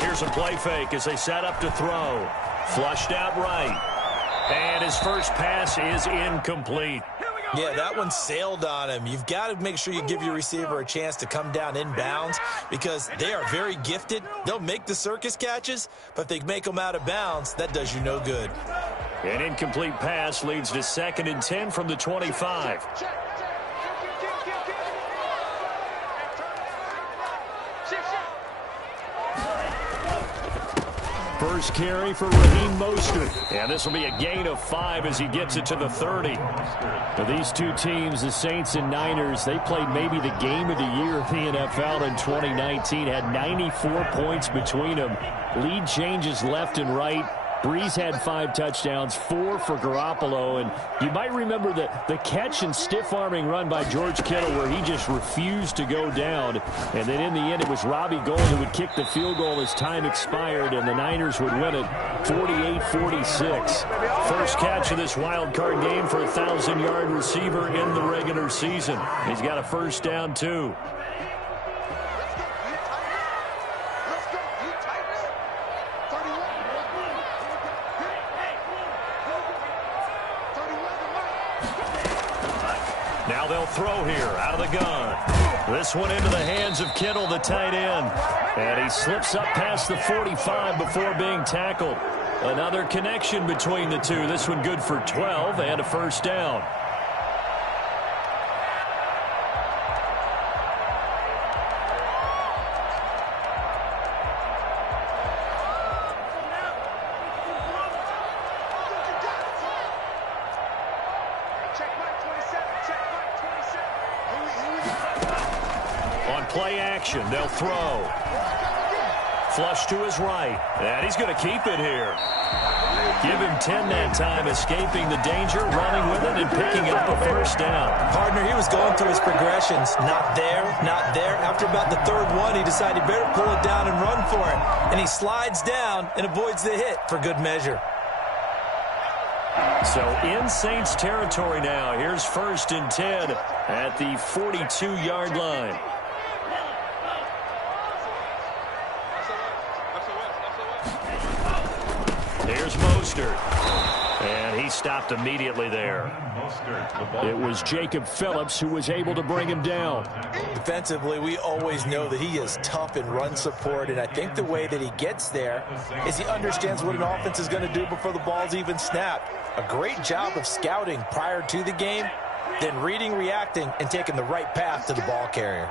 Here's a play fake as they set up to throw. Flushed out right. And his first pass is incomplete. Yeah, that one sailed on him. You've got to make sure you give your receiver a chance to come down inbounds because they are very gifted. They'll make the circus catches, but if they make them out of bounds, that does you no good. An incomplete pass leads to 2nd and 10 from the 25. First carry for Raheem Mostert. And this will be a gain of 5 as he gets it to the 30. For these two teams, the Saints and Niners, they played maybe the game of the year in the NFL in 2019. Had 94 points between them. Lead changes left and right. Breeze had 5 touchdowns, 4 for Garoppolo. And you might remember the catch and stiff-arming run by George Kittle where he just refused to go down. And then in the end, it was Robbie Gould who would kick the field goal as time expired, and the Niners would win it 48-46. First catch of this wild card game for a 1,000-yard receiver in the regular season. He's got a first down, too. Now they'll throw here out of the gun. This one into the hands of Kittle, the tight end. And he slips up past the 45 before being tackled. Another connection between the two. This one good for 12 and a first down. Play action. They'll throw. Flush to his right. And he's going to keep it here. Give him 10 that time, escaping the danger, running with it, and picking up a first down. Partner, he was going through his progressions. Not there, not there. After about the third one, he decided he better pull it down and run for it. And he slides down and avoids the hit for good measure. So in Saints territory now. Here's 1st and 10 at the 42-yard line. Here's Mostert. And he stopped immediately there. It was Jacob Phillips who was able to bring him down. Defensively, we always know that he is tough in run support, and I think the way that he gets there is he understands what an offense is going to do before the ball's even snapped. A great job of scouting prior to the game, then reading, reacting, and taking the right path to the ball carrier.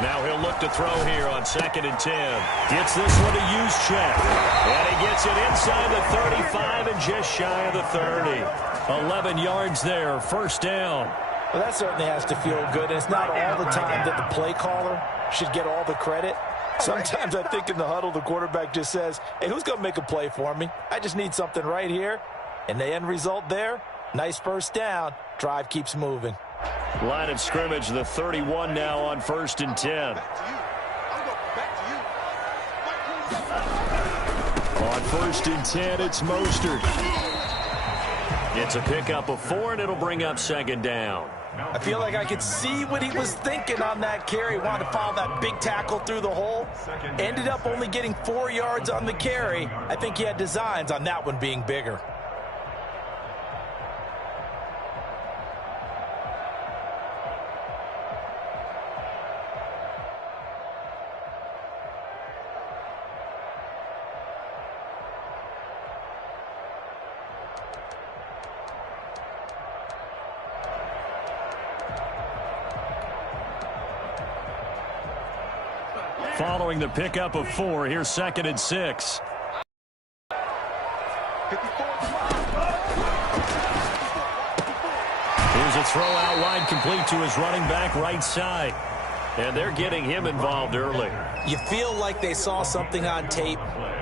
Now he'll look to throw here on 2nd and 10. Gets this one to Juszczyk. And he gets it inside the 35 and just shy of the 30. 11 yards there, first down. Well, that certainly has to feel good, and it's not all the time that the play caller should get all the credit. Sometimes I think in the huddle, the quarterback just says, hey, who's going to make a play for me? I just need something right here. And the end result there, nice first down. Drive keeps moving. Line of scrimmage, the 31 now on 1st and 10. On 1st and 10, it's Mostert. It's a pickup of 4, and it'll bring up 2nd down. I feel like I could see what he was thinking on that carry. Wanted to follow that big tackle through the hole. Ended up only getting 4 yards on the carry. I think he had designs on that one being bigger. Following the pickup of 4, here's 2nd and 6. Here's a throw out wide, complete to his running back right side. And they're getting him involved early. You feel like they saw something on tape,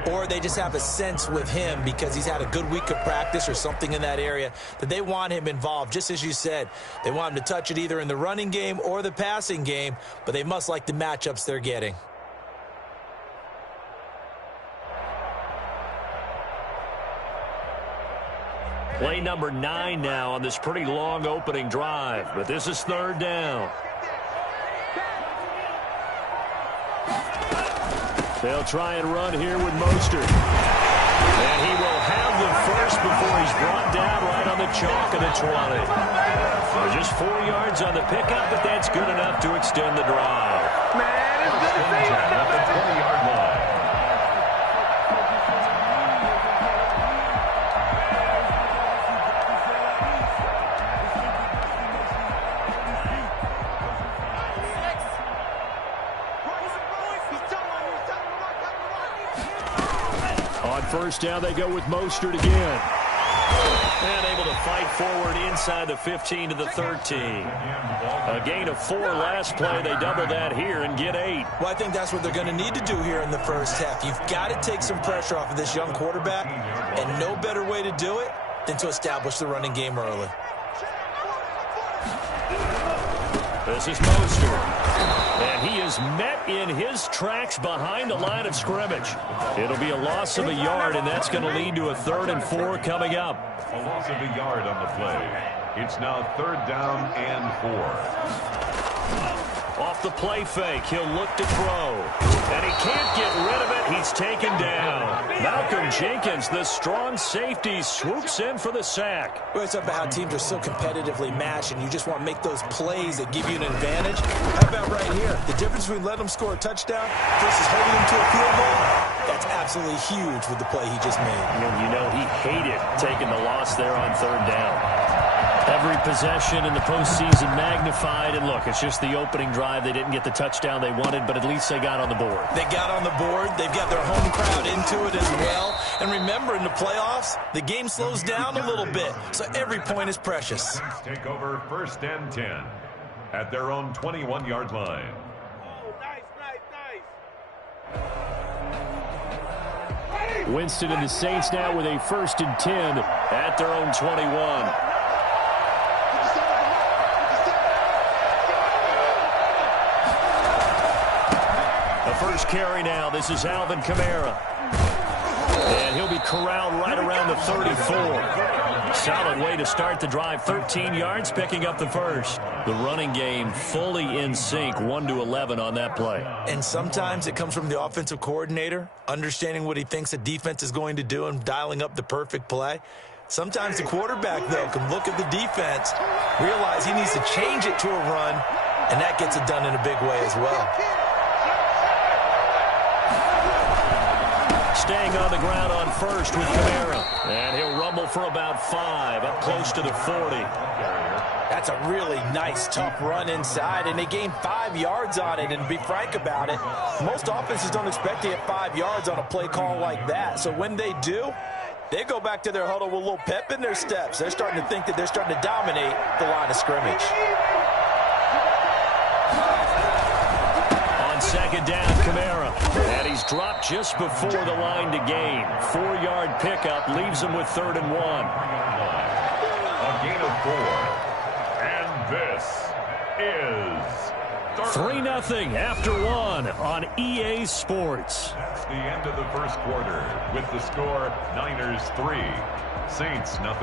or they just have a sense with him because he's had a good week of practice or something in that area that they want him involved. Just as you said, they want him to touch it either in the running game or the passing game, but they must like the matchups they're getting. Play number 9 now on this pretty long opening drive, but this is 3rd down. They'll try and run here with Mostert. And he will have the first before he's brought down right on the chalk of the 20. Just 4 yards on the pickup, but that's good enough to extend the drive. Man, it's good to see you. At the 20-yard line. On first down, they go with Mostert again. And able to fight forward inside the 15 to the 13. A gain of 4 last play. They double that here and get 8. Well, I think that's what they're going to need to do here in the first half. You've got to take some pressure off of this young quarterback, and no better way to do it than to establish the running game early. This is Mostert. And he is met in his tracks behind the line of scrimmage. It'll be a loss of a yard, and that's going to lead to a 3rd and 4 coming up. A loss of a yard on the play. It's now 3rd down and 4. Off the play fake, he'll look to throw. And he can't get rid of it. He's taken down. Malcolm Jenkins, the strong safety, swoops in for the sack. Well, it's about how teams are so competitively matched, and you just want to make those plays that give you an advantage. How about right here? The difference between letting them score a touchdown versus holding them to a field goal, that's absolutely huge with the play he just made. And you know he hated taking the loss there on 3rd down. Every possession in the postseason magnified, and look, it's just the opening drive. They didn't get the touchdown they wanted, but at least they got on the board. They got on the board. They've got their home crowd into it as well. And remember, in the playoffs, the game slows down a little bit, so every point is precious. Take over 1st and 10 at their own 21-yard line. Winston and the Saints now with a 1st and 10 at their own 21. First carry now. This is Alvin Kamara. And he'll be corralled right around the 34. Solid way to start the drive. 13 yards, picking up the first. The running game fully in sync. 1-11 on that play. And sometimes it comes from the offensive coordinator, understanding what he thinks the defense is going to do and dialing up the perfect play. Sometimes the quarterback, though, can look at the defense, realize he needs to change it to a run, and that gets it done in a big way as well. Staying on the ground on first with Kamara. And he'll rumble for about 5, up close to the 40. That's a really nice, tough run inside, and they gained 5 yards on it. And to be frank about it, most offenses don't expect to get 5 yards on a play call like that. So when they do, they go back to their huddle with a little pep in their steps. They're starting to think that they're starting to dominate the line of scrimmage. On 2nd down, Kamara. And he's dropped just before the line to gain. 4-yard pickup leaves him with 3rd and 1. A gain of 4. And this is 3-0 after 1 on EA Sports. That's the end of the first quarter with the score Niners 3, Saints 0.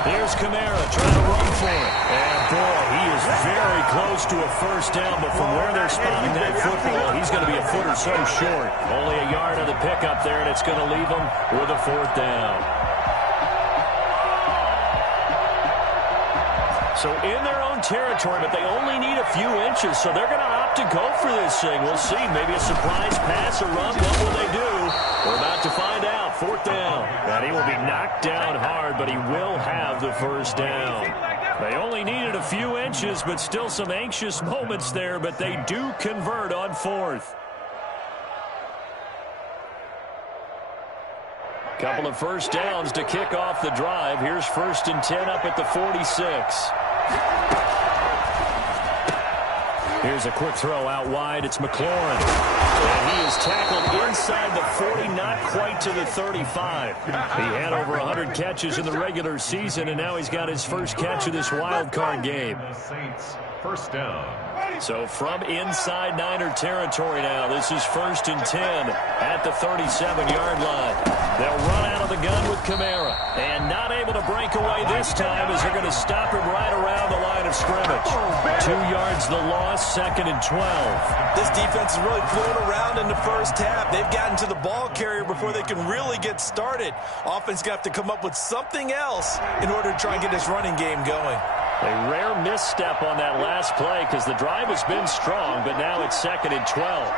Here's Kamara trying to run for it. And, boy, he is very close to a first down, but from where they're spotting that football, he's going to be a foot or so short. Only a yard on the pickup there, and it's going to leave him with a 4th down. So in their own territory, but they only need a few inches, so they're going to opt to go for this thing. We'll see. Maybe a surprise pass or run. What will they do? We're about to find out. 4th down. And he will be knocked down hard, but he will have the first down. They only needed a few inches, but still some anxious moments there, but they do convert on 4th. Couple of first downs to kick off the drive. Here's 1st and 10 up at the 46. Here's a quick throw out wide. It's McLaurin. And he is tackled inside the 40, not quite to the 35. He had over 100 catches in the regular season, and now he's got his first catch of this wild card game. The Saints First down. So from inside Niner territory now, this is 1st and 10 at the 37-yard line. They'll run out of the gun with Kamara. And not able to break away this time as they're going to stop him right around the line of scrimmage. 2 yards the loss, 2nd and 12. This defense is really flown around in the first half. They've gotten to the ball carrier before they can really get started. Offense got to come up with something else in order to try and get this running game going. A rare misstep on that last play because the drive has been strong, but now it's 2nd and 12.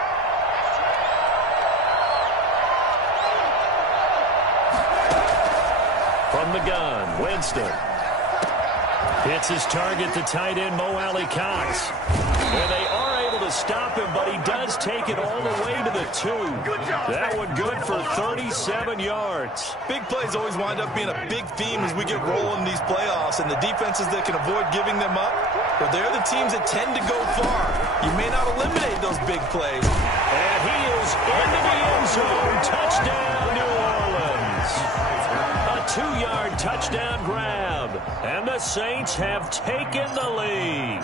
From the gun, Winston. Hits his target, the tight end, Mo Alley-Cox. And they are able to stop him, but he does take it all the way to the 2. That one good for 37 yards. Big plays always wind up being a big theme as we get rolling in these playoffs, and the defenses that can avoid giving them up, well, they're the teams that tend to go far. You may not eliminate those big plays. And he is into the end zone. Touchdown, New Orleans. A 2-yard touchdown grab, and the Saints have taken the lead.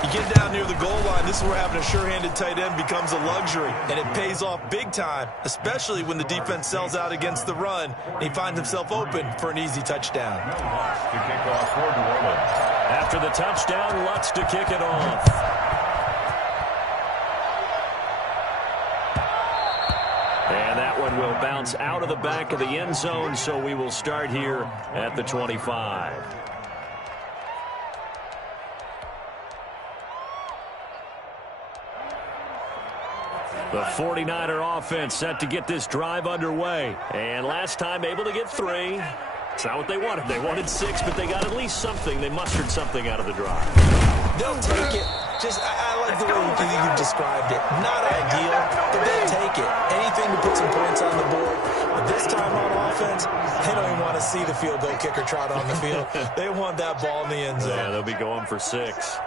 You get down near the goal line, this is where having a sure-handed tight end becomes a luxury, and it pays off big time, especially when the defense sells out against the run, and he finds himself open for an easy touchdown. To kick off for New Orleans. After the touchdown, Lutz to kick it off. And that one will bounce out of the back of the end zone, so we will start here at the 25. The 49er offense set to get this drive underway. And last time able to get 3. It's not what they wanted. They wanted 6, but they got at least something. They mustered something out of the drive. They'll take it. I like the way you described it. Not ideal, but they'll take it. Anything to put some points on the board. But this time on offense, they don't even want to see the field goal kicker trot on the field. They want that ball in the end zone. Yeah, they'll be going for 6.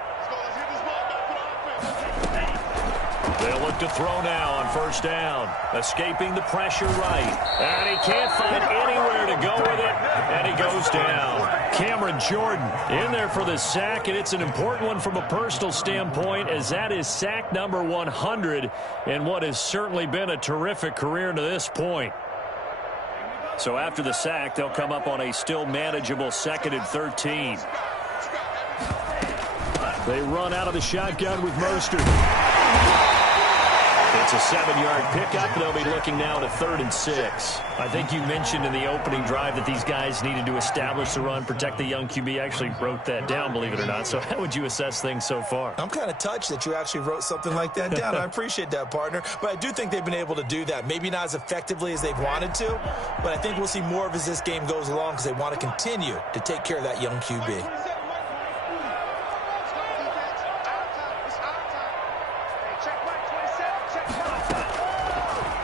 They'll look to throw now on 1st down. Escaping the pressure right. And he can't find anywhere to go with it. And he goes down. Cameron Jordan in there for the sack. And it's an important one from a personal standpoint, as that is sack number 100 in what has certainly been a terrific career to this point. So after the sack, they'll come up on a still manageable 2nd and 13. They run out of the shotgun with Mostert. It's a 7-yard pickup. They'll be looking now to 3rd and 6. I think you mentioned in the opening drive that these guys needed to establish the run, protect the young QB. I actually wrote that down, believe it or not. So how would you assess things so far? I'm kind of touched that you actually wrote something like that down. I appreciate that, partner. But I do think they've been able to do that. Maybe not as effectively as they've wanted to, but I think we'll see more of as this game goes along because they want to continue to take care of that young QB.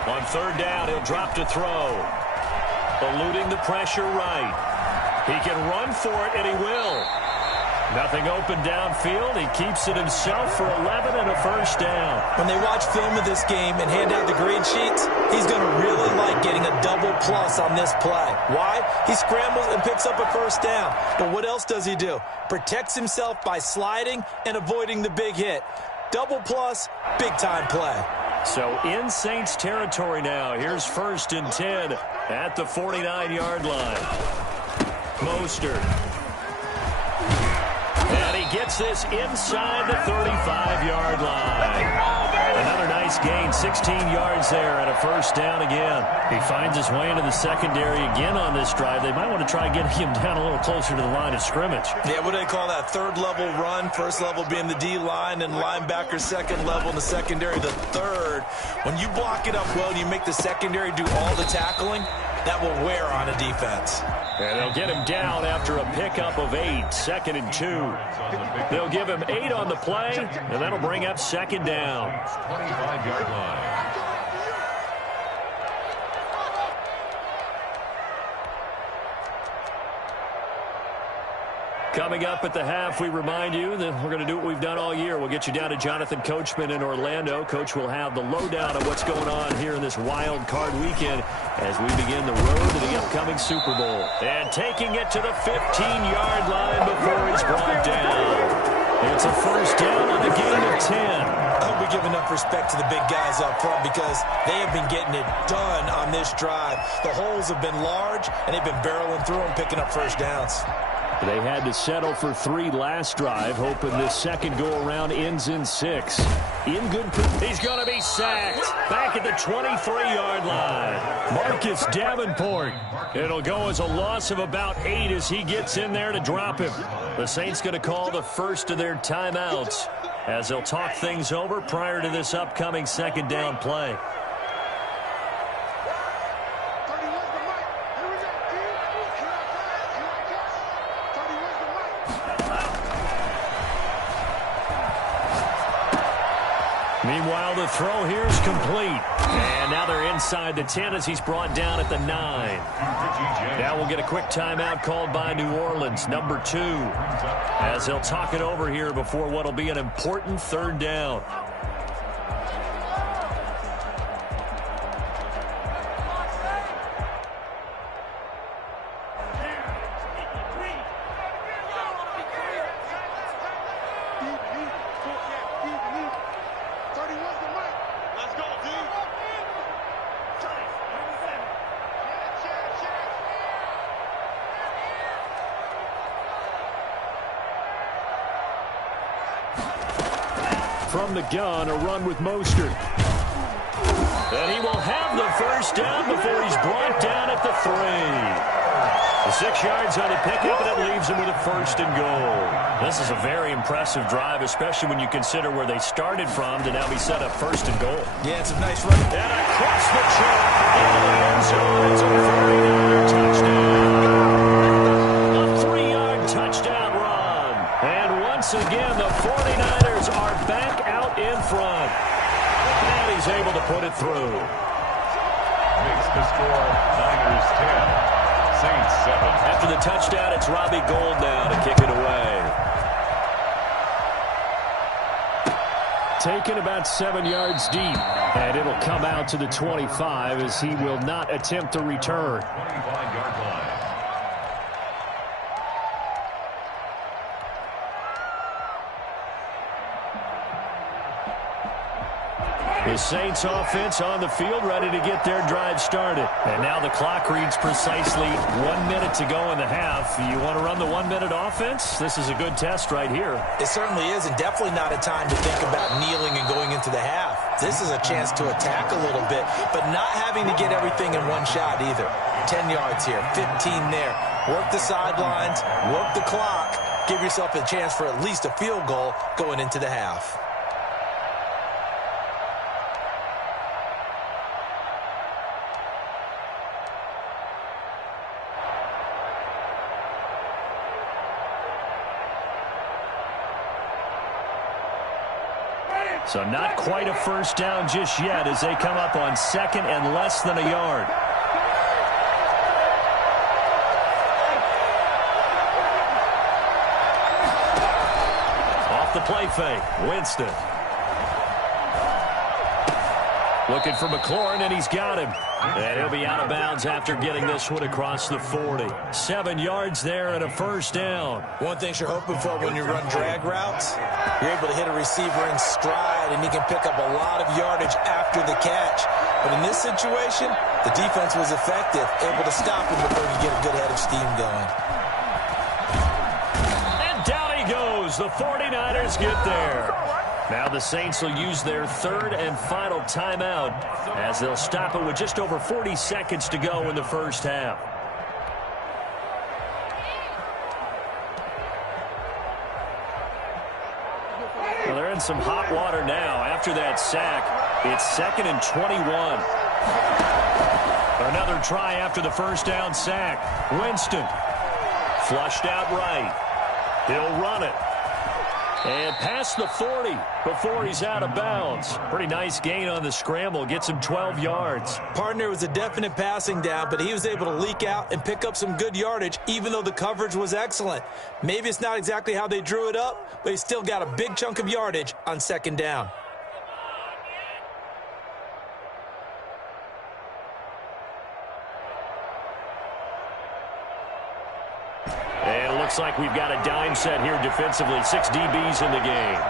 On 3rd down, he'll drop to throw. Eluding the pressure right. He can run for it, and he will. Nothing open downfield. He keeps it himself for 11 and a 1st down. When they watch film of this game and hand out the grade sheets, he's going to really like getting a double plus on this play. Why? He scrambles and picks up a 1st down. But what else does he do? Protects himself by sliding and avoiding the big hit. Double plus, big-time play. So in Saints territory now. Here's 1st and 10 at the 49-yard line. Mostert. And he gets this inside the 35-yard line. Another nice gain, 16 yards there and a 1st down again. He finds his way into the secondary again on this drive. They might want to try getting him down a little closer to the line of scrimmage. Yeah, what do they call that? 3rd level run, 1st level being the D-line, and linebacker 2nd level in the secondary, the 3rd. When you block it up well and you make the secondary do all the tackling, that will wear on a defense. And they'll get him down after a pickup of 8, 2nd and 2. They'll give him 8 on the play, and that'll bring up 2nd down. 25-yard line. Coming up at the half, we remind you that we're going to do what we've done all year. We'll get you down to Jonathan Coachman in Orlando. Coach will have the lowdown of what's going on here in this wild card weekend as we begin the road to the upcoming Super Bowl. And taking it to the 15-yard line before it's brought down. It's a first down on a gain of 10. I hope we give enough respect to the big guys up front because they have been getting it done on this drive. The holes have been large, and they've been barreling through them, picking up first downs. They had to settle for 3 last drive, hoping this second go-around ends in 6. In good position. He's going to be sacked. Back at the 23-yard line. Marcus Davenport. It'll go as a loss of about 8 as he gets in there to drop him. The Saints going to call the first of their timeouts as they'll talk things over prior to this upcoming second down play. Meanwhile, the throw here is complete. And now they're inside the 10 as he's brought down at the 9. Now we'll get a quick timeout called by New Orleans, number 2, as they'll talk it over here before what will be an important third down. From the gun, a run with Mostert. And he will have the first down before he's brought down at the 3. The 6 yards on the pickup, and it leaves him with a first and goal. This is a very impressive drive, especially when you consider where they started from to now be set up first and goal. Yeah, it's a nice run. And across the track into the end zone. It's a 49-yard touchdown. A 3-yard touchdown run. And once again, the 49ers are back out in front. And he's able to put it through. Makes the score Niners 10. Saints 7. After the touchdown, it's Robbie Gould now to kick it away. Taken about 7 yards deep. And it'll come out to the 25 as he will not attempt to return. 25-yard line. The Saints offense on the field, ready to get their drive started. And now the clock reads precisely 1 minute to go in the half. You want to run the 1-minute offense? This is a good test right here. It certainly is, and definitely not a time to think about kneeling and going into the half. This is a chance to attack a little bit, but not having to get everything in one shot either. 10 yards here, 15 there. Work the sidelines, work the clock. Give yourself a chance for at least a field goal going into the half. So not quite a first down just yet as they come up on second and less than a yard. Off the play fake, Winston. Looking for McLaurin, and he's got him. And he'll be out of bounds after getting this one across the 40. 7 yards there and a first down. One thing you're hoping for when you run drag routes, you're able to hit a receiver in stride, and he can pick up a lot of yardage after the catch. But in this situation, the defense was effective, able to stop him before he get a good head of steam going. And down he goes. The 49ers get there. Now the Saints will use their third and final timeout as they'll stop it with just over 40 seconds to go in the first half. Well, they're in some hot water now. After that sack, it's 2nd and 21. Another try after the first down sack. Winston flushed out right. He'll run it. And past the 40 before he's out of bounds. Pretty nice gain on the scramble. Gets him 12 yards. Partner was a definite passing down, but he was able to leak out and pick up some good yardage, even though the coverage was excellent. Maybe it's not exactly how they drew it up, but he still got a big chunk of yardage on second down. looks like we've got a dime set here defensively. 6 DBs in the game.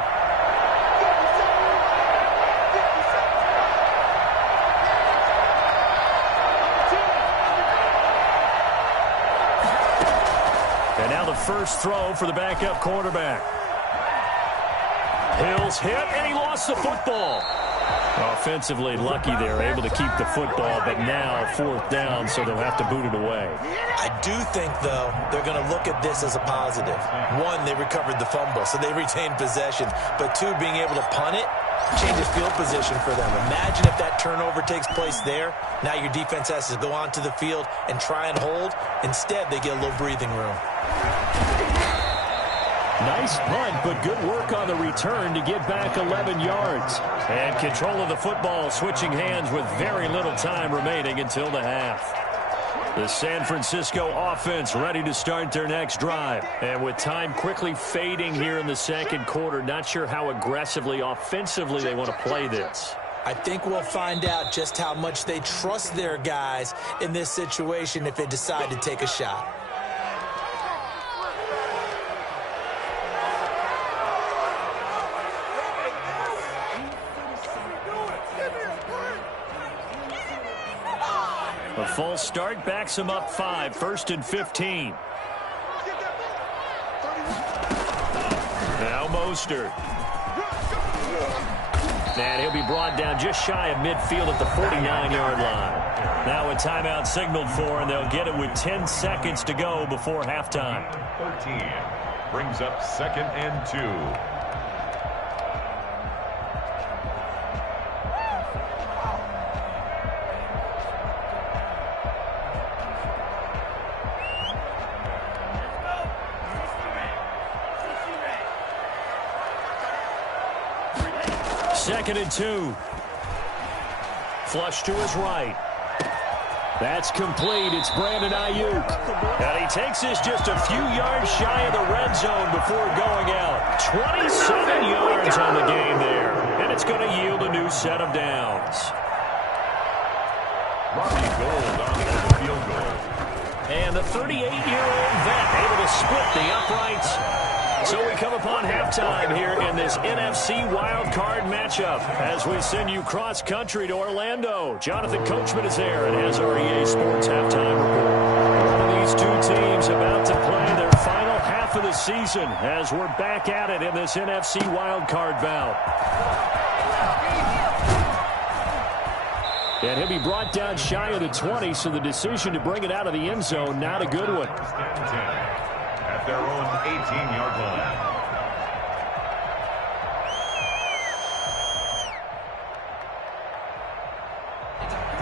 And now the first throw for the backup quarterback. Hill's hit, and he lost the football. Offensively lucky they're able to keep the football, but now 4th down, so they'll have to boot it away. I do think, though, they're going to look at this as a positive. 1, they recovered the fumble, so they retained possession. But 2, being able to punt it changes field position for them. Imagine if that turnover takes place there. Now your defense has to go onto the field and try and hold. Instead, they get a little breathing room. Nice punt, but good work on the return to get back 11 yards. And control of the football switching hands with very little time remaining until the half. The San Francisco offense ready to start their next drive. And with time quickly fading here in the second quarter, not sure how aggressively, offensively they want to play this. I think we'll find out just how much they trust their guys in this situation if they decide to take a shot. A false start backs him up 5, 1st and 15. Now Mostert. And he'll be brought down just shy of midfield at the 49-yard line. Now a timeout signaled for, and they'll get it with 10 seconds to go before halftime. 13 brings up 2nd and 2. Second and 2. Flush to his right. That's complete. It's Brandon Ayuk. And he takes this just a few yards shy of the red zone before going out. 27 yards on the game there. And it's going to yield a new set of downs. Robbie Gould on the field goal. And the 38-year-old vet able to split the uprights. So we come upon halftime here in this NFC wildcard matchup as we send you cross-country to Orlando. Jonathan Coachman is there and has our EA Sports halftime report. One of these two teams about to play their final half of the season as we're back at it in this NFC wildcard bout. And he'll be brought down shy of the 20, so the decision to bring it out of the end zone, not a good one. At their own 18-yard line.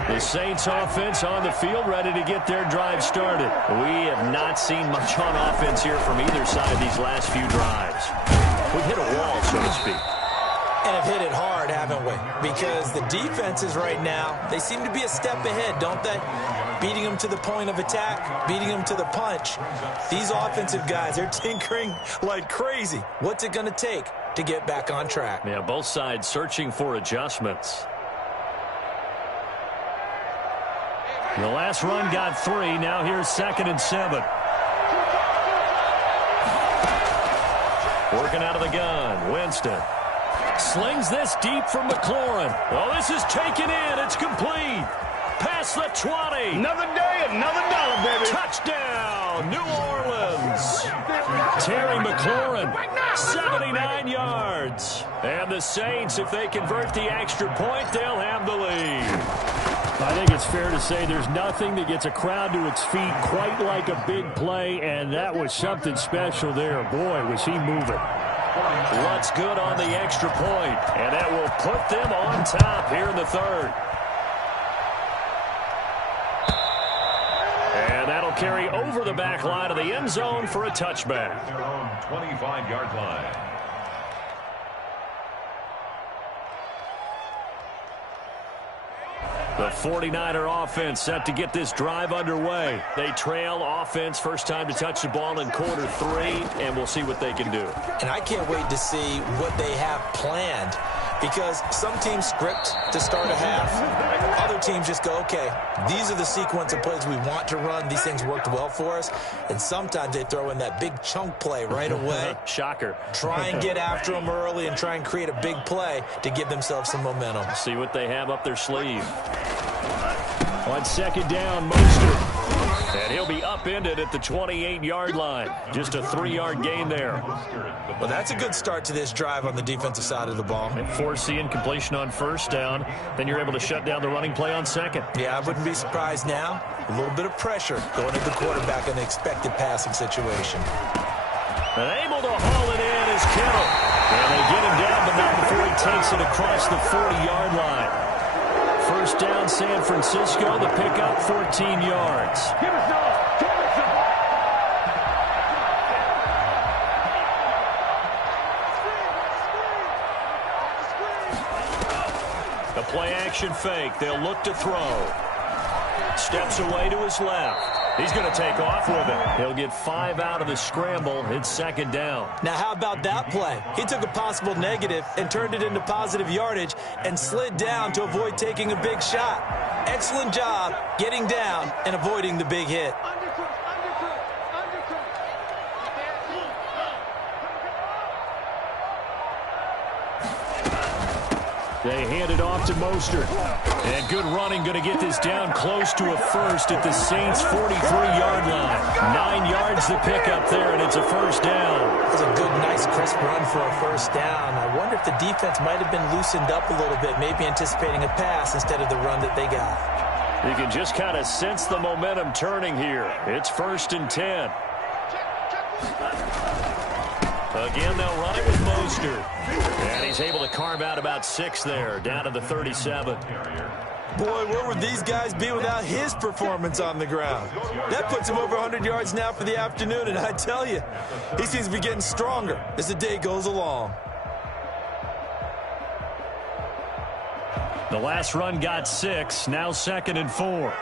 The Saints offense on the field ready to get their drive started. We have not seen much on offense here from either side these last few drives. We've hit a wall, so to speak. And have hit it hard, haven't we? Because the defenses right now, they seem to be a step ahead, don't they? Beating them to the point of attack, beating them to the punch. These offensive guys are tinkering like crazy. What's it going to take to get back on track? Yeah, both sides searching for adjustments. The last run got 3. Now here's 2nd and 7. Working out of the gun. Winston slings this deep from McLaurin. Oh, this is taken in. It's complete. Past the 20. Another day, another dollar, baby. Touchdown, New Orleans. Terry McLaurin, 79 yards. And the Saints, if they convert the extra point, they'll have the lead. I think it's fair to say there's nothing that gets a crowd to its feet quite like a big play, and that was something special there. Boy, was he moving. What's good on the extra point, and that will put them on top here in the third. And that'll carry over the back line of the end zone for a touchback. Their own 25-yard line. The 49er offense set to get this drive underway. They trail offense first time to touch the ball in quarter 3, and we'll see what they can do. And I can't wait to see what they have planned because some teams script to start a half. Other teams just go, okay, these are the sequence of plays we want to run. These things worked well for us. And sometimes they throw in that big chunk play right away. Shocker. Try and get after them early and try and create a big play to give themselves some momentum. See what they have up their sleeve. On second down, Mostert. And he'll be upended at the 28-yard line. Just a 3-yard gain there. Well, that's a good start to this drive on the defensive side of the ball. And force the incompletion on first down. Then you're able to shut down the running play on second. Yeah, I wouldn't be surprised now. A little bit of pressure going at the quarterback in an expected passing situation. And able to haul it in is Kittle. And they get him down, but not before he takes it across the 40-yard line. First down, San Francisco. The pickup, 14 yards. The play-action fake. They'll look to throw. Steps away to his left. He's going to take off with it. He'll get 5 out of the scramble. It's second down. Now, how about that play? He took a possible negative and turned it into positive yardage and slid down to avoid taking a big shot. Excellent job getting down and avoiding the big hit. They hand it off to Mostert. And good running, going to get this down close to a first at the Saints' 43-yard line. 9 yards to pick up there, and it's a first down. It was a good, nice, crisp run for a first down. I wonder if the defense might have been loosened up a little bit, maybe anticipating a pass instead of the run that they got. You can just kind of sense the momentum turning here. It's 1st and 10. Again, they'll run it with Mostert. And he's able to carve out about 6 there, down to the 37. Boy, where would these guys be without his performance on the ground? That puts him over 100 yards now for the afternoon, and I tell you, he seems to be getting stronger as the day goes along. The last run got 6, now 2nd and 4.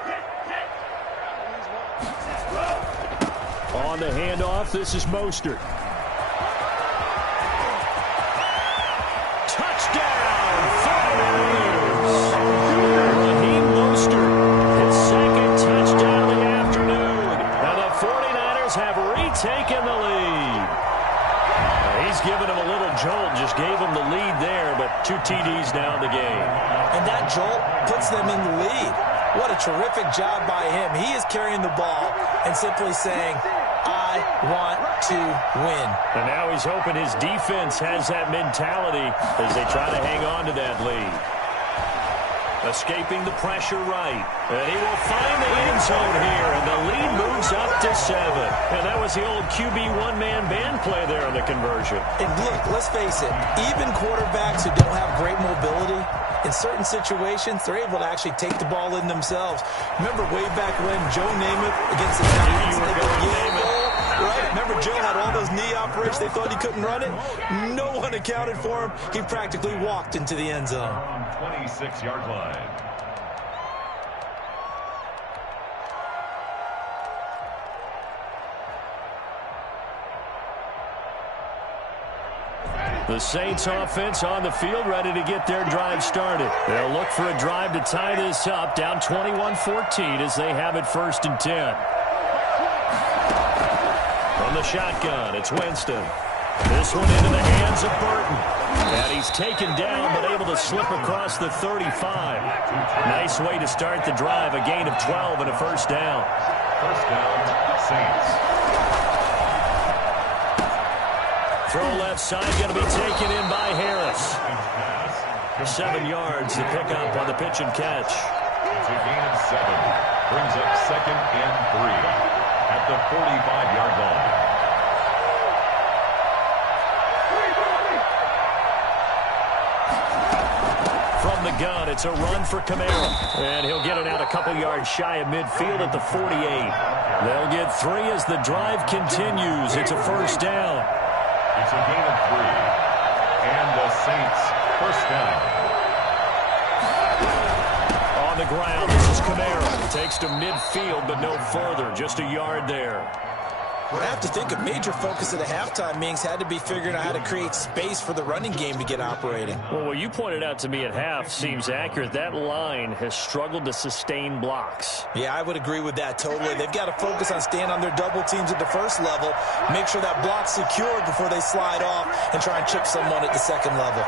On the handoff, this is Mostert. Taking the lead. He's given him a little jolt, just gave him the lead there, but 2 TDs now in the game. And that jolt puts them in the lead. What a terrific job by him. He is carrying the ball and simply saying, I want to win. And now he's hoping his defense has that mentality as they try to hang on to that lead. Escaping the pressure right. And he will find the end zone here, and the lead moves up to 7. And that was the old QB one-man band play there on the conversion. And look, let's face it, even quarterbacks who don't have great mobility, in certain situations, they're able to actually take the ball in themselves. Remember way back when Joe Namath against the Giants? Right? Remember Joe had all those knee operations. They thought he couldn't run it. No one accounted for him. He practically walked into the end zone. 26-yard line. The Saints offense on the field, ready to get their drive started. They'll look for a drive to tie this up, down 21-14 as they have it 1st and 10. From the shotgun, it's Winston. This one into the hands of Burton. And he's taken down, but able to slip across the 35. Nice way to start the drive, a gain of 12 and a first down. First down, Saints. Throw left side, going to be taken in by Harris. 7 yards to pick up on the pitch and catch. It's a gain of 7. Brings up 2nd and 3 at the 45-yard line. From the gun, it's a run for Kamara. And he'll get it out a couple yards shy of midfield at the 48. They'll get 3 as the drive continues. It's a first down. It's a gain of 3. And the Saints, first down. On the ground, this is Kamara. Takes to midfield, but no further. Just a yard there. I have to think a major focus at the halftime meetings had to be figuring out how to create space for the running game to get operating. Well, what you pointed out to me at half seems accurate. That line has struggled to sustain blocks. Yeah, I would agree with that totally. They've got to focus on staying on their double teams at the first level, make sure that block's secured before they slide off and try and chip someone at the second level.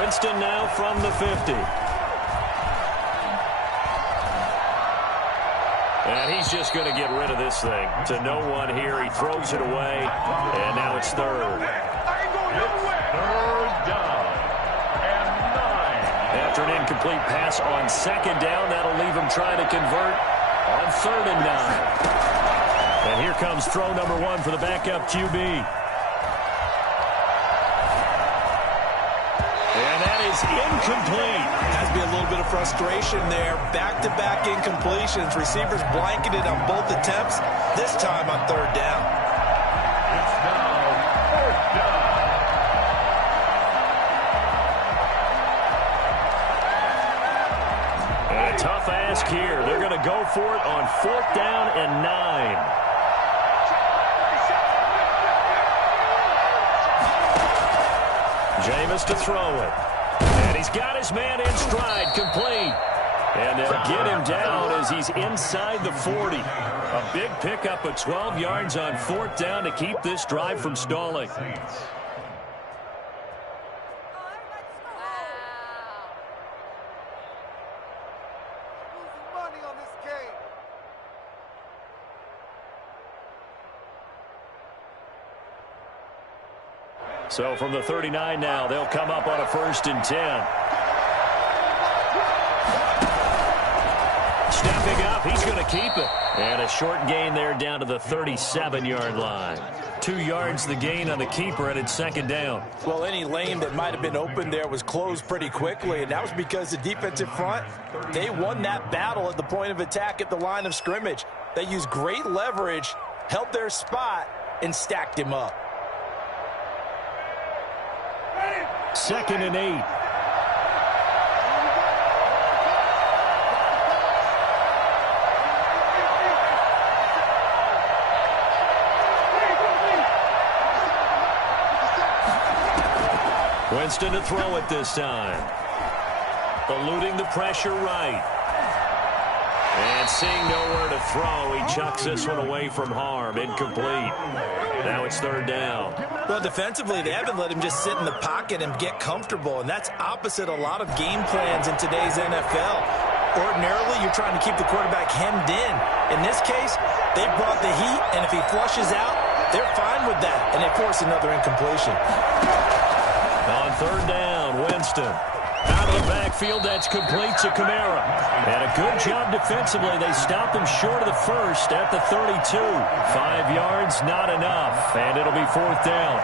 Winston now from the 50. And he's just going to get rid of this thing. To no one here. He throws it away. And now it's third. Third down and 9. After an incomplete pass on second down, that'll leave him trying to convert on 3rd and 9. And here comes throw number 1 for the backup QB. And that is incomplete. Has to be a little bit of frustration there. Back-to-back incompletions. Receivers blanketed on both attempts, this time on 3rd down. It's now 4th down. And a tough ask here. They're going to go for it on 4th down and 9. Jameis to throw it. And he's got his man in stride, complete. And they'll get him down as he's inside the 40. A big pickup of 12 yards on 4th down to keep this drive from stalling. So from the 39 now, they'll come up on a 1st and 10. Stepping up, he's going to keep it. And a short gain there down to the 37-yard line. 2 yards the gain on the keeper, and it's 2nd down. Well, any lane that might have been open there was closed pretty quickly, and that was because the defensive front, they won that battle at the point of attack at the line of scrimmage. They used great leverage, held their spot, and stacked him up. 2nd and 8. Winston to throw it this time. Eluding the pressure right. And seeing nowhere to throw, he chucks this one away from harm. Incomplete. Now it's 3rd down. Well, defensively, they haven't let him just sit in the pocket and get comfortable, and that's opposite a lot of game plans in today's NFL. Ordinarily, you're trying to keep the quarterback hemmed in. In this case, they brought the heat, and if he flushes out, they're fine with that, and they force another incompletion. On 3rd down, Winston. Out of the backfield, that's complete to Kamara. And a good job defensively. They stopped him short of the 1st at the 32. 5 yards, not enough. And it'll be 4th down.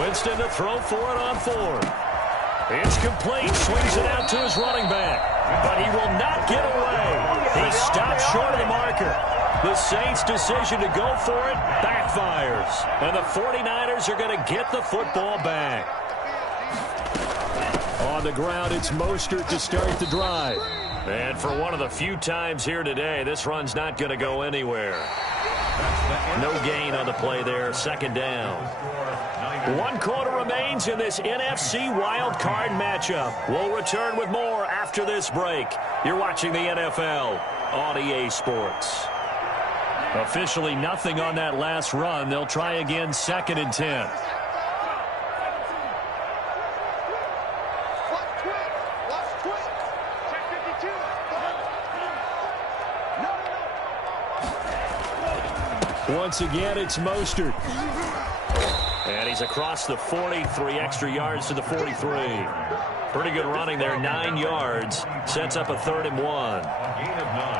Winston to throw for it on 4th. It's complete. Swings it out to his running back. But he will not get away. He stopped short of the marker. The Saints' decision to go for it backfires. And the 49ers are going to get the football back. On the ground, it's Mostert to start the drive. And for one of the few times here today, this run's not going to go anywhere. No gain on the play there. 2nd down. 1 quarter remains in this NFC Wild Card matchup. We'll return with more after this break. You're watching the NFL on EA Sports. Officially nothing on that last run. They'll try again 2nd and 10. Once again, it's Mostert. And he's across the 40, 3 extra yards to the 43. Pretty good running there, 9 yards. Sets up a 3rd and 1.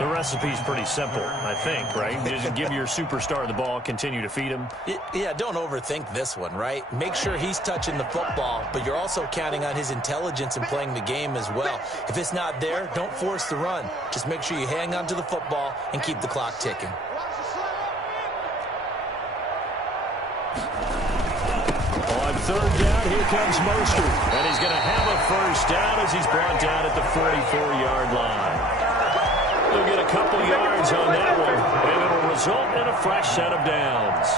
The recipe's pretty simple, I think, right? Just give your superstar the ball, continue to feed him. Yeah, don't overthink this one, right? Make sure he's touching the football, but you're also counting on his intelligence in playing the game as well. If it's not there, don't force the run. Just make sure you hang on to the football and keep the clock ticking. third down, here comes Mostert. And he's going to have a first down as he's brought down at the 44-yard line. They'll get a couple yards on that one, and it'll result in a fresh set of downs.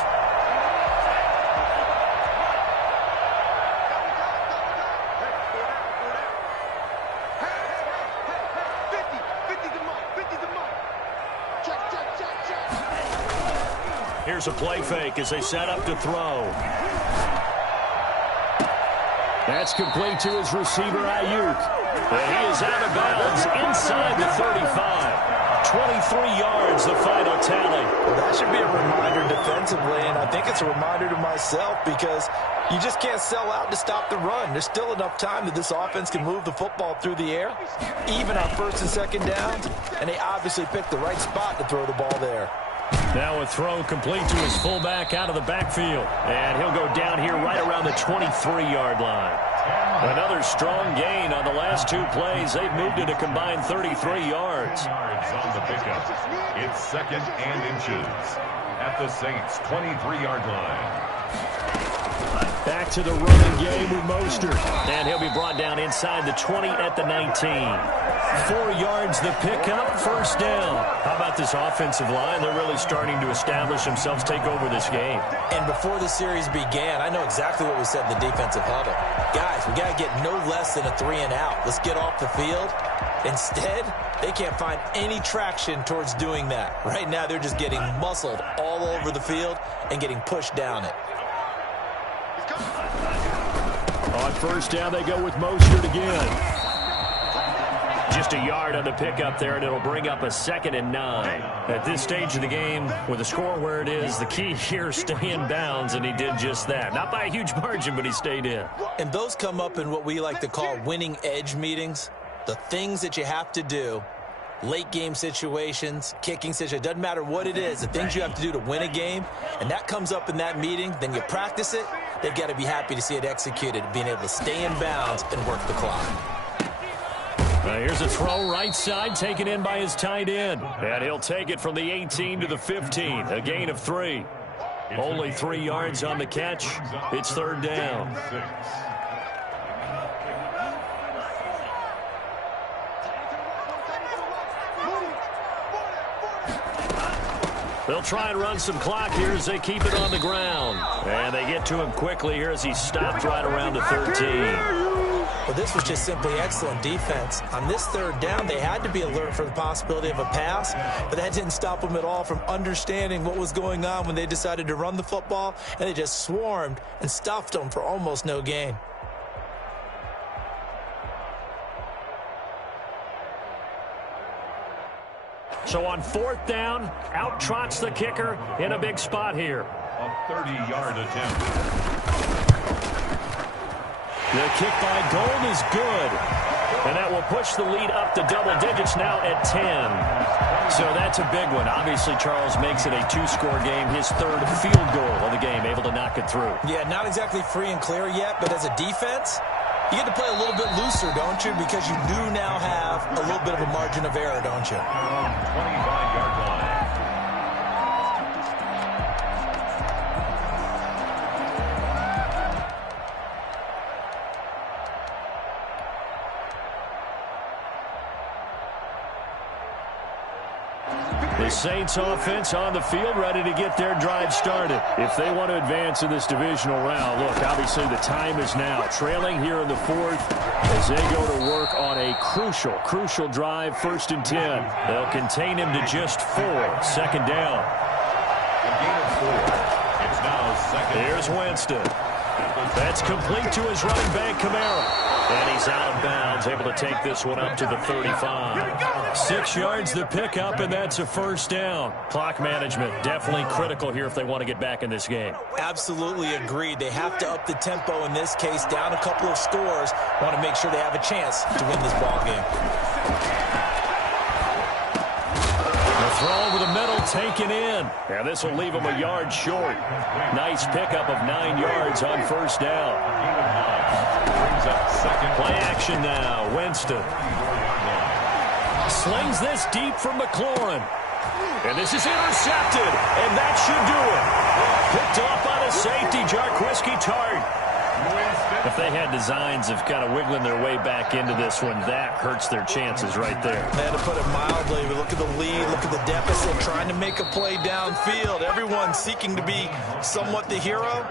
Here's a play fake as they set up to throw. That's complete to his receiver, Ayuk. And he is out of bounds inside the 35. 23 yards, the final tally. Well, that should be a reminder defensively, and I think it's a reminder to myself because you just can't sell out to stop the run. There's still enough time that this offense can move the football through the air, even on first and second downs, and they obviously picked the right spot to throw the ball there. Now a throw complete to his fullback out of the backfield. And he'll go down here right around the 23-yard line. Another strong gain on the last two plays. They've moved it a combined 33 yards. On the pickup. It's second and inches at the Saints' 23-yard line. Back to the running game with Mostert. And he'll be brought down inside the 20 at the 19. 4 yards the pickup, first down. How about this offensive line? They're really starting to establish themselves, take over this game. And before the series began, I know exactly what we said in the defensive huddle. Guys, we got to get no less than a 3-and-out. Let's get off the field. Instead, they can't find any traction towards doing that. Right now, they're just getting muscled all over the field and getting pushed down it. On first down, they go with Mostert again. Just a yard on the pickup there, and it'll bring up a 2nd and 9. At this stage of the game, with the score where it is, the key here is stay in bounds, and he did just that. Not by a huge margin, but he stayed in. And those come up in what we like to call winning edge meetings. The things that you have to do, late game situations, kicking situations, doesn't matter what it is, the things you have to do to win a game, and that comes up in that meeting, then you practice it, they've got to be happy to see it executed, being able to stay in bounds and work the clock. Here's a throw right side, taken in by his tight end. And he'll take it from the 18 to the 15, a gain of 3. Only 3 yards on the catch. It's third down. They'll try and run some clock here as they keep it on the ground. And they get to him quickly here as he stopped right around the 13. Well, this was just simply excellent defense. On this third down, they had to be alert for the possibility of a pass, but that didn't stop them at all from understanding what was going on when they decided to run the football, and they just swarmed and stuffed them for almost no gain. So on fourth down, out trots the kicker in a big spot here. A 30-yard attempt. The kick by Gold is good. And that will push the lead up to double digits now at 10. So that's a big one. Obviously, Charles makes it a 2-score game. His third field goal of the game, able to knock it through. Yeah, not exactly free and clear yet, but as a defense, you get to play a little bit looser, don't you? Because you do now have a little bit of a margin of error, don't you? 25-yard line. The Saints offense on the field, ready to get their drive started. If they want to advance in this divisional round, look, obviously the time is now. Trailing here in the fourth as they go to work on a crucial drive, 1st and 10. They'll contain him to just 4. 2nd down. A gain of 4. It's now 2nd. Here's Winston. That's complete to his running back, Kamara. And he's out of bounds, able to take this one up to the 35. 6 yards the pickup, and that's a first down. Clock management, definitely critical here if they want to get back in this game. Absolutely agreed. They have to up the tempo in this case, down a couple of scores. Want to make sure they have a chance to win this ball game. The throw over the middle, taken in. And this will leave him a yard short. Nice pickup of 9 yards on first down. Play action now. Winston slings this deep from McLaurin. And this is intercepted. And that should do it. Picked off by the safety, Jarquiski Tart. If they had designs of kind of wiggling their way back into this one, that hurts their chances right there. They had to put it mildly. But look at the lead, look at the deficit, trying to make a play downfield. Everyone seeking to be somewhat the hero.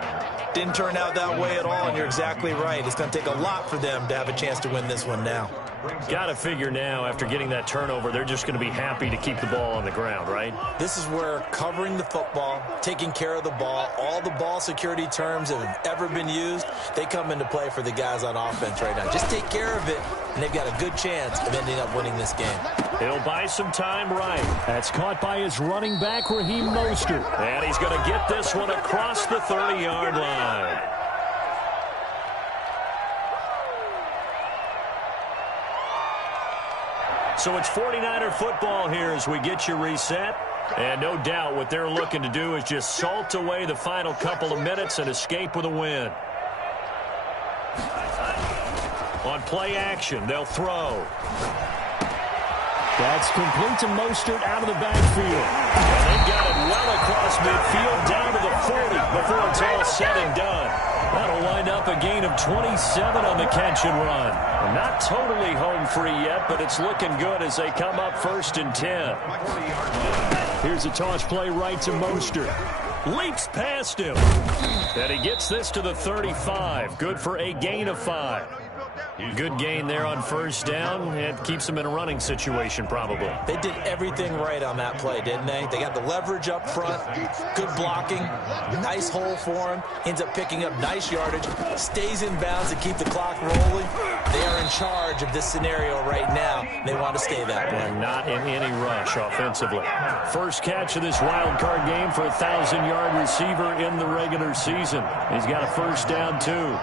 Didn't turn out that way at all, and you're exactly right. It's going to take a lot for them to have a chance to win this one now. Got to figure now, after getting that turnover, they're just going to be happy to keep the ball on the ground, right? This is where covering the football, taking care of the ball, all the ball security terms that have ever been used, they come into play for the guys on offense right now. Just take care of it, and they've got a good chance of ending up winning this game. He'll buy some time right. That's caught by his running back, Raheem Mostert. And he's going to get this one across the 30-yard line. So it's 49er football here as we get you reset. And no doubt what they're looking to do is just salt away the final couple of minutes and escape with a win. On play action, they'll throw. That's complete to Mostert out of the backfield. And they got it well across midfield down to the 40 before it's all said and done. That'll wind up a gain of 27 on the catch and run. Not totally home free yet, but it's looking good as they come up 1st and 10. Here's a toss play right to Mostert. Leaps past him. And he gets this to the 35. Good for a gain of 5. Good gain there on 1st down. It keeps them in a running situation probably. They did everything right on that play, didn't they? They got the leverage up front, good blocking, nice hole for him, ends up picking up nice yardage, stays in bounds to keep the clock rolling. They are in charge of this scenario right now. They want to stay that way. And not in any rush offensively. First catch of this wild card game for a 1,000-yard receiver in the regular season. He's got a 1st down too.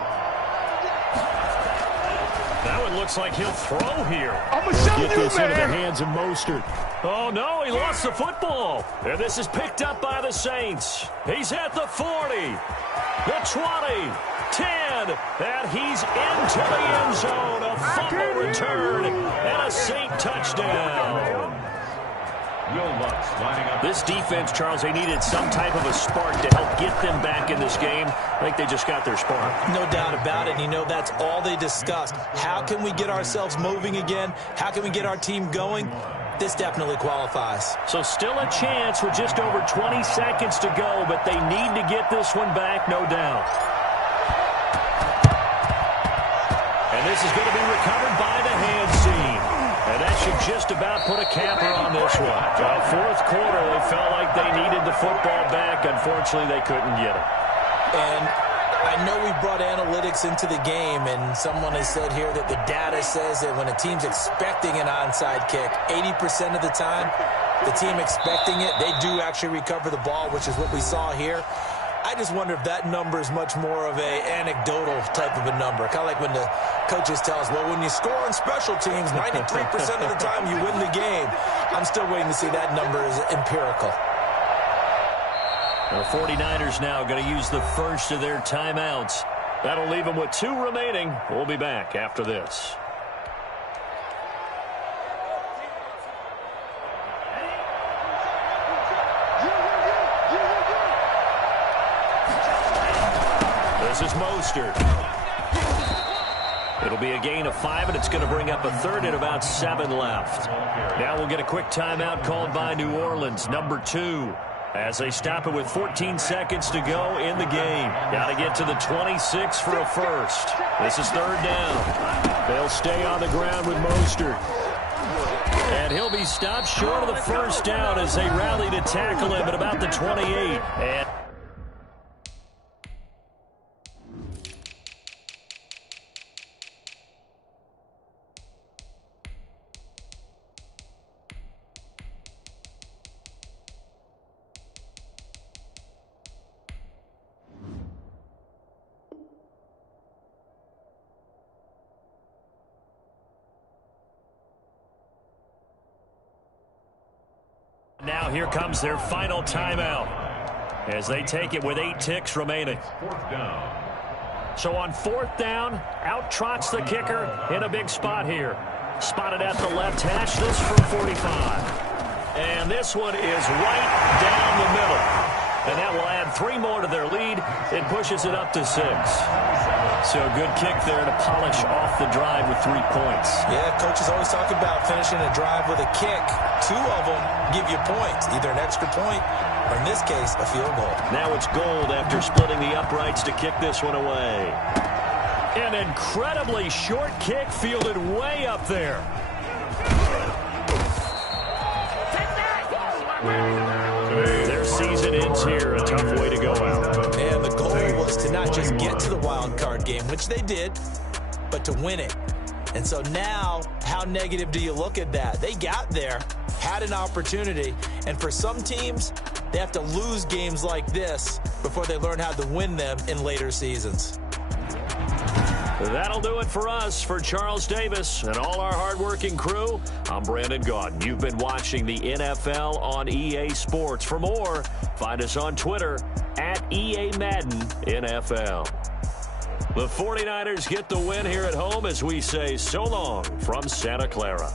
Now it looks like he'll throw here. Get this into the hands of Mostert. Oh, no, he lost the football. And this is picked up by the Saints. He's at the 40, the 20, 10, and he's into the end zone. A fumble return and a Saint touchdown. This defense, Charles, they needed some type of a spark to help get them back in this game. I think they just got their spark. No doubt about it. And you know, that's all they discussed. How can we get ourselves moving again? How can we get our team going? This definitely qualifies. So still a chance with just over 20 seconds to go, but they need to get this one back, no doubt. And this is going to be recovered by the hand seam. And that should just about put a capper on this one. 4th quarter, they felt like they needed the football back. Unfortunately, they couldn't get it. And I know we brought analytics into the game, and someone has said here that the data says that when a team's expecting an onside kick, 80% of the time, the team expecting it, they do actually recover the ball, which is what we saw here. I just wonder if that number is much more of an anecdotal type of a number. Kind of like when the coaches tell us, well, when you score on special teams, 93% of the time you win the game. I'm still waiting to see that number is empirical. The 49ers now going to use the first of their timeouts. That'll leave them with 2 remaining. We'll be back after this. This is Mostert. It'll be a gain of 5, and it's going to bring up a 3rd and about 7 left. Now we'll get a quick timeout called by New Orleans, number 2, as they stop it with 14 seconds to go in the game. Got to get to the 26 for a 1st. This is 3rd down. They'll stay on the ground with Mostert. And he'll be stopped short of the 1st down as they rally to tackle him at about the 28. And now here comes their final timeout as they take it with 8 ticks remaining. 4th down. So on 4th down, out trots the kicker in a big spot here. Spotted at the left hash, this from 45. And this one is right down the middle. And that will add 3 more to their lead. It pushes it up to 6. So a good kick there to polish off the drive with 3 points. Yeah, coaches always talk about finishing a drive with a kick. 2 of them give you points, either an extra point or, in this case, a field goal. Now it's Gould after splitting the uprights to kick this one away. An incredibly short kick fielded way up there. Their season ends here. A tough way to go out. And the goal was to not just get to the wild card game, which they did, but to win it. And so now, how negative do you look at that? They got there, had an opportunity, and for some teams, they have to lose games like this before they learn how to win them in later seasons. That'll do it for us. For Charles Davis and all our hardworking crew, I'm Brandon Gaudin. You've been watching the NFL on EA Sports. For more, find us on Twitter at EA Madden NFL. The 49ers get the win here at home as we say so long from Santa Clara.